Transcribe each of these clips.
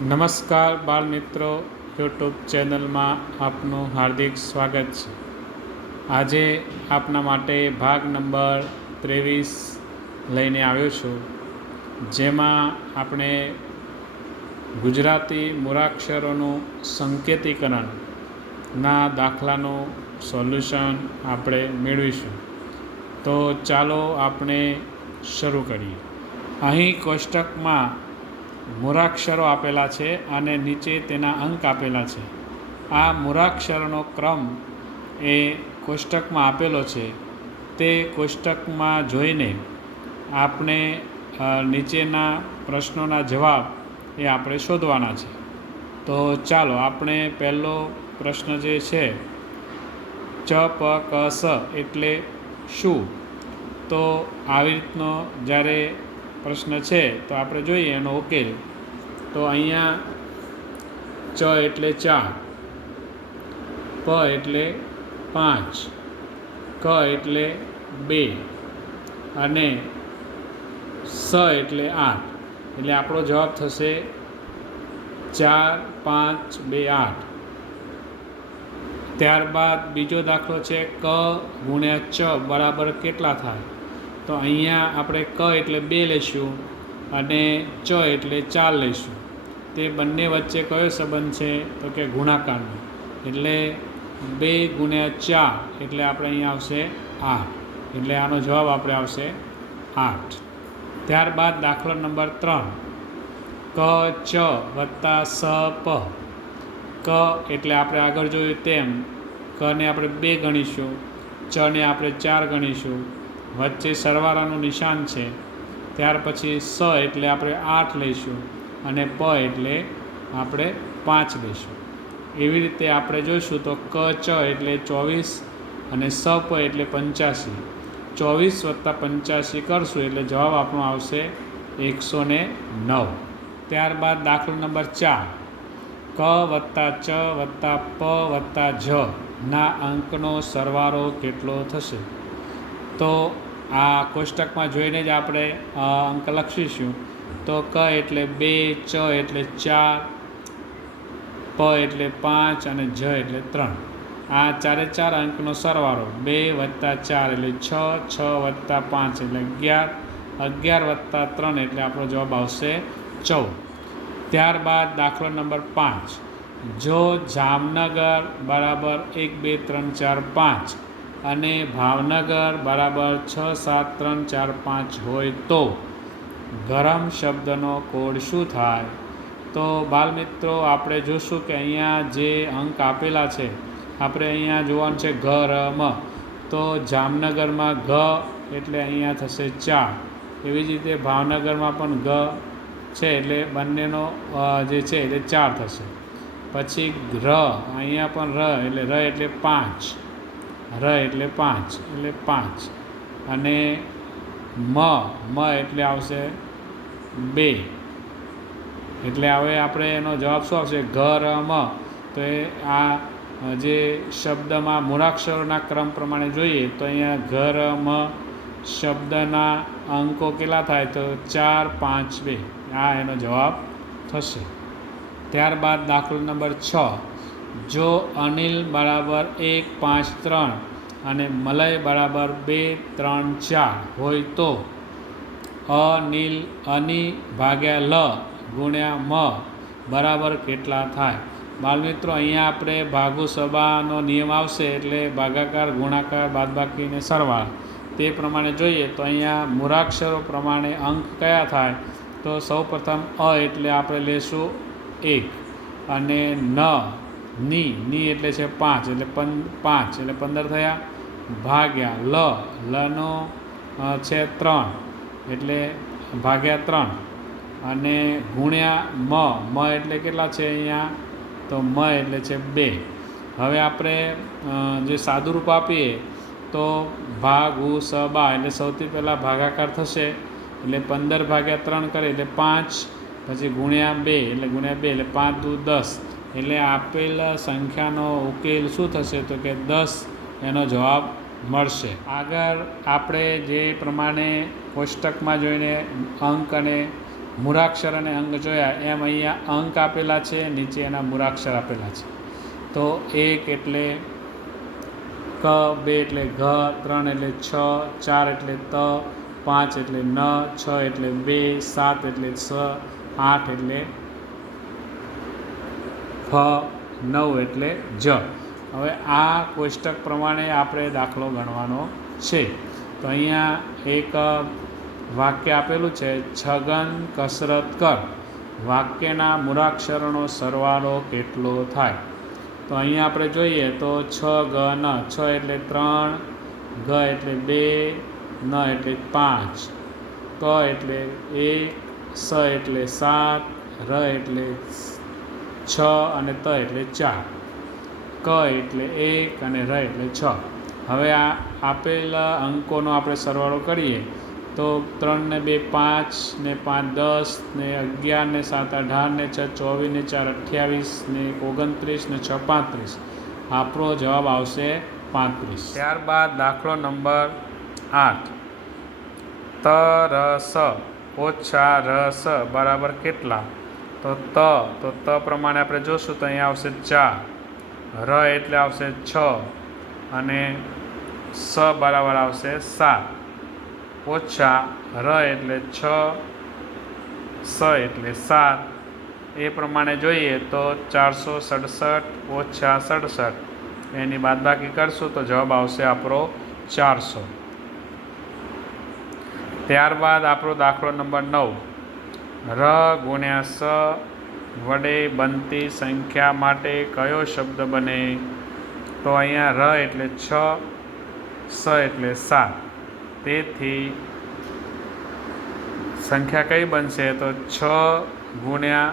નમસ્કાર બાળ મિત્રો, યુટ્યુબ ચેનલમાં આપનું હાર્દિક સ્વાગત છે. આજે આપના માટે ભાગ નંબર 23 લઈને આવ્યો છું, જેમાં આપણે ગુજરાતી મૂળાક્ષરોનું સંકેતીકરણના દાખલાનું સોલ્યુશન આપણે મેળવીશું. તો ચાલો આપણે શરૂ કરીએ. અહીં કોષ્ટકમાં મૂળાક્ષરો આપેલા છે અને નીચે તેના અંક આપેલા છે. આ મૂળાક્ષરોનો ક્રમ એ કોષ્ટકમાં આપેલો છે. તે કોષ્ટકમાં જોઈને આપણે નીચેના પ્રશ્નોના જવાબ એ આપણે શોધવાના છે. તો ચાલો આપણે પહેલો પ્રશ્ન જે છે, ચ પ ક સ એટલે શું? તો આવી રીતનો જ્યારે પ્રશ્ન છે તો આપણે જોઈએ એનો ઉકેલ. તો અહીંયા ચ એટલે 4, પ એટલે 5, ક એટલે 2 અને સ એટલે 8. એટલે આપણો જવાબ થશે 4, 5, 2, 8. ત્યારબાદ બીજો દાખલો છે, ક ગુણ્યા ચ બરાબર કેટલા થાય? તો અહીંયા આપણે ક એટલે 2 લઈશું અને ચ એટલે 4 લઈશું. તે બંને વચ્ચે કયો સંબંધ છે? તો કે ગુણાકારનો. એટલે 2 ગુણ્યા 4 એટલે આપણે અહીંયા આવશે 8. એટલે આનો જવાબ આપણે આવશે 8. ત્યારબાદ દાખલો નંબર 3, ક ચ વત્તા સ પ. ક એટલે આપણે આગળ જોયું તેમ કને આપણે 2 ગણીશું, ચને આપણે 4 ગણીશું, વચ્ચે સરવાળાનું નિશાન છે. ત્યાર પછી સ એટલે આપણે 8 લઈશું અને પ એટલે આપણે 5 લઈશું. એવી રીતે આપણે જોઈશું તો ક ચ એટલે 24 અને સ પ એટલે 85. 24 વત્તા 85 કરશું એટલે જવાબ આપણો આવશે 109. ત્યારબાદ દાખલો નંબર 4, ક વત્તા ચ વત્તા પ વત્તા જ ના અંકનો સરવાળો કેટલો થશે? તો આ કોષ્ટકમાં જોઈને જ આપણે અંક લખીશું. તો ક એટલે 2, ચ એટલે 4, પ એટલે 5 અને જ એટલે 3. આ 4 અંકનો સરવાળો 2 વત્તા 4 એટલે 6, 6 વત્તા 5 એટલે 11, 11 વત્તા 3 એટલે આપણો જવાબ આવશે 14. ત્યારબાદ દાખલો નંબર 5, જો જામનગર બરાબર 1, 2, 3, 4, 5 અને ભાવનગર બરાબર 6, 7, 3, 4, 5 હોય તો ગરમ શબ્દનો કોડ શું થાય? તો બાળમિત્રો, આપણે જોશું કે અહીંયા જે અંક આપેલા છે, આપણે અહીંયા જોવાનું છે ગરમ. તો જામનગરમાં ઘ એટલે અહીંયા થશે 4. એવી જ રીતે ભાવનગરમાં પણ ઘ છે એટલે બંનેનો જે છે એટલે 4 થશે. પછી ર, અહીંયા પણ ર એટલે 5, ર એટલે 5 એટલે 5 અને મ એટલે આવશે 2. એટલે હવે આપણે એનો જવાબ શું આવશે? ગરમ. તો એ આ જે શબ્દમાં મૂળાક્ષરોના ક્રમ પ્રમાણે જોઈએ તો અહીંયા ગરમ શબ્દના અંકો કેટલા થાય? તો 4, 5, 2. આ એનો જવાબ થશે. ત્યારબાદ દાખલો નંબર 6, જો અનિલ બરાબર 1, 5, 3 અને મલય બરાબર 2, 3, 4 હોય તો અની ભાગ્યા લ ગુણ્યા મ બરાબર કેટલા થાય? બાળમિત્રો, અહીંયા આપણે ભાગુ સબાનો નિયમ આવશે એટલે ભાગાકાર, ગુણાકાર, બાદબાકી અને સરવાળા તે પ્રમાણે જોઈએ તો અહીંયા મૂળાક્ષરો પ્રમાણે અંક કયા થાય? તો સૌપ્રથમ એટલે આપણે લેશું 1 અને ની એટલે છે 5 એટલે 5 એટલે 15 થયા, ભાગ્યા લનો છે 3 એટલે ભાગ્યા 3 અને ગુણ્યા મ એટલે કેટલા છે અહીંયા? તો મ એટલે છે 2. હવે આપણે જે સાદુરૂપ આપીએ તો ભાગુ સબા એટલે સૌથી પહેલાં ભાગાકાર થશે એટલે 15 ભાગ્યા 3 કરે એટલે 5, પછી ગુણ્યા 2 એટલે 5 દુ 10. એટલે આપેલ સંખ્યાનો ઉકેલ શું થશે? તો કે 10 એનો જવાબ મળશે. આગળ આપણે જે પ્રમાણે કોષ્ટકમાં જોઈને અંક અને મૂળાક્ષર અને અંક જોયા એમ અહીંયા અંક આપેલા છે, નીચે એના મૂળાક્ષર આપેલા છે. તો 1 એટલે ક, 2 એટલે ઘ, 3 એટલે છ, 4 એટલે ત, 5 એટલે ન, 6 એટલે 2, 7 એટલે સ, 8 એટલે ફ, 9 એટલે જ. હવે આ કોષ્ટક પ્રમાણે આપણે દાખલો ગણવાનો છે. તો અહીંયા એક વાક્ય આપેલું છે, છગન કસરત કર, વાક્યના મૂળાક્ષરોનો સરવાળો કેટલો થાય? તો અહીંયા આપણે જોઈએ તો છ ગ ન, છ એટલે 3, ગ એટલે 2, ન એટલે 5, ક એટલે 1, સ એટલે 7, ર એટલે 6 અને ત એટલે 4, ક એટલે 1 અને ર એટલે 6. હવે આ આપેલ અંકોનો આપણે સરવાળો કરીએ તો 3 ને 2 5 ને 5 10 ને 11 ને 7 18 ને 6 24 ને 4 28 ને 29 ને 6 35. આપણો જવાબ આવશે 35. ત્યારબાદ દાખલો નંબર 8, તરસ ઓછા રસ બરાબર કેટલા? તો ત પ્રમાણે આપણે જોશું તો અહીંયા આવશે 4, ર એટલે આવશે 6 અને સ બરાબર આવશે 7, ઓછા ર એટલે 6, સ એટલે 7. એ પ્રમાણે જોઈએ તો 467 ઓછા 67, એની બાદબાકી કરશું તો જવાબ આવશે આપણો 400. ત્યારબાદ આપણો દાખલો નંબર 9, ર ગુણ્યા સ વડે બનતી સંખ્યા માટે કયો શબ્દ બને? તો અહીંયા ર એટલે 6, સ એટલે 7, તેથી સંખ્યા કઈ બનશે? તો 6 ગુણ્યા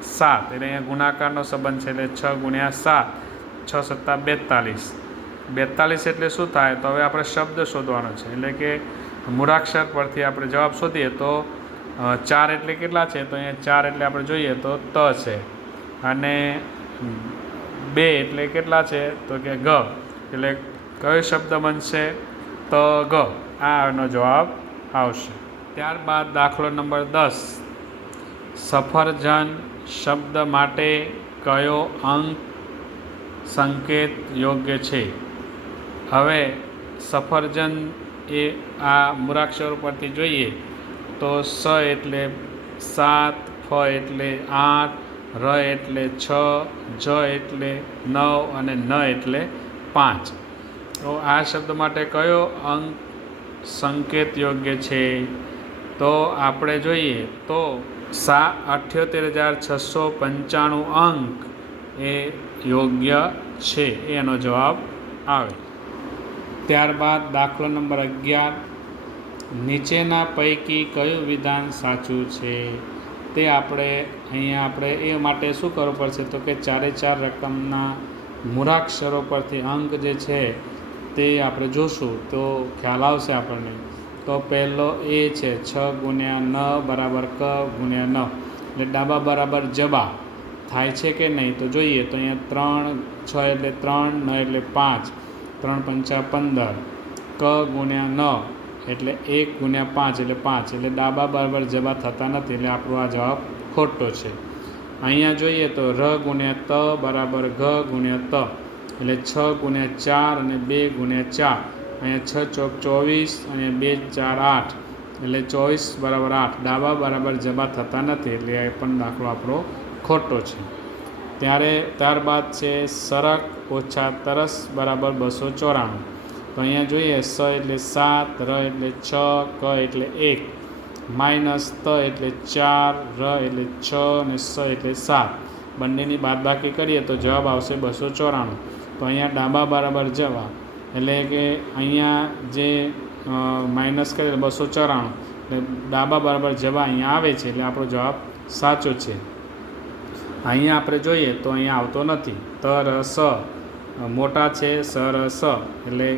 7, એટલે અહીંયા ગુણાકારનો સંબંધ છે, એટલે 6 ગુણ્યા 7, 6 સત્તા 42. 42 એટલે શું થાય? તો હવે આપણે શબ્દ શોધવાનો છે, એટલે કે મૂળાક્ષર પરથી આપણે જવાબ શોધીએ તો 4 એટલે કેટલા છે? તો અહીંયા 4 એટલે આપણે જોઈએ તો ત છે, અને 2 એટલે કેટલા છે? તો કે ગ, એટલે કયો શબ્દ બનશે? ત ગ. આનો જવાબ આવશે. ત્યારબાદ દાખલો નંબર 10, સફરજન શબ્દ માટે કયો અંક સંકેત યોગ્ય છે? હવે સફરજન એ આ મૂળાક્ષરો પરથી જોઈએ તો સ એટલે 7, ફ એટલે 8, ર એટલે 6, જ એટલે 9 અને ન એટલે 5. તો આ શબ્દ માટે કયો અંક સંકેત યોગ્ય છે? તો આપણે જોઈએ તો 78,695 અંક એ યોગ્ય છે, એનો જવાબ આવે. ત્યારબાદ દાખલો નંબર 11, નીચેના પૈકી કયું વિધાન સાચું છે? તે આપણે એ માટે શું કરવું પડશે? તો કે 4 રકમના મૂળાક્ષરો પરથી અંક જે છે તે આપણે જોશું તો ખ્યાલ આવશે આપણને. તો પહેલો એ છે 6 ગુણ્યા ન બરાબર ક ગુણ્યા ન, એટલે ડાબા બરાબર જબા થાય છે કે નહીં? તો જોઈએ તો અહીંયા 3, 6 એટલે 3, ન એટલે 5, 3 પંચા 15, ક ગુણ્યા ન એટલે 1 ગુણ્યા 5 એટલે 5, એટલે ડાબા બરાબર જબા થતા નથી, એટલે આપણો આ જવાબ ખોટો છે. અહીંયા જોઈએ તો ર ગુણ્યા ત બરાબર ઘ ગુણ્યા ત, એટલે 6 ગુણ્યા 4 અને 2 ગુણ્યા 4, અહીંયા 6 ચોક 24 અને 2 4 8, એટલે 24 બરાબર 8, ડાબા બરાબર જબા થતા નથી, એટલે એ પણ દાખલો આપણો ખોટો છે. ત્યારબાદ છે સરક ઓછા તરસ બરાબર 294. તો અહીંયા જોઈએ સ એટલે 7, ર એટલે 6, ક એટલે 1, માઇનસ ત એટલે 4, ર એટલે 6 અને સ એટલે 7. બંનેની બાદબાકી કરીએ તો જવાબ આવશે 294. તો અહીંયા ડાબા બરાબર જવા, એટલે કે અહીંયા જે માઇનસ કરીએ 294, એટલે ડાબા બરાબર જવા અહીંયા આવે છે, એટલે આપણો જવાબ સાચો છે. અહીંયા આપણે જોઈએ તો અહીંયા આવતો નથી. ત ર સ મોટા છે, સ ર સ, એટલે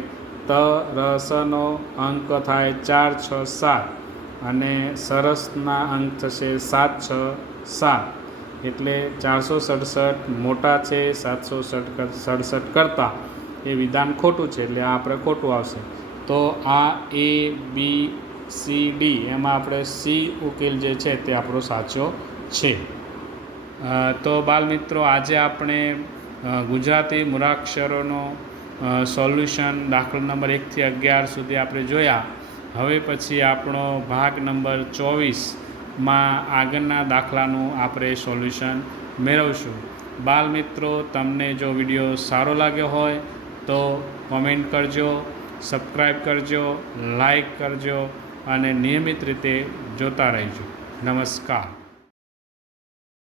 ત ર સનો અંક થાય 4 6 7, અને સરસના અંક થશે 7 6 7, એટલે 467 મોટા છે 767 કરતાં, એ વિધાન ખોટું છે, એટલે આ આપણે ખોટું આવશે. તો આ A B CD એમાં આપણે સી ઉકેલ જે છે તે આપણો સાચો છે. તો બાળમિત્રો, આજે આપણે ગુજરાતી મૂળાક્ષરોનો સોલ્યુશન દાખલા નંબર 1 થી 11 સુધી આપણે જોયા. હવે પછી આપણો ભાગ નંબર 24માં આગળના દાખલાનું આપણે સોલ્યુશન મેળવશું. બાળમિત્રો, તમને જો વિડીયો સારો લાગ્યો હોય તો કોમેન્ટ કરજો, સબસ્ક્રાઈબ કરજો, લાઈક કરજો અને નિયમિત રીતે જોતા રહેજો. નમસ્કાર.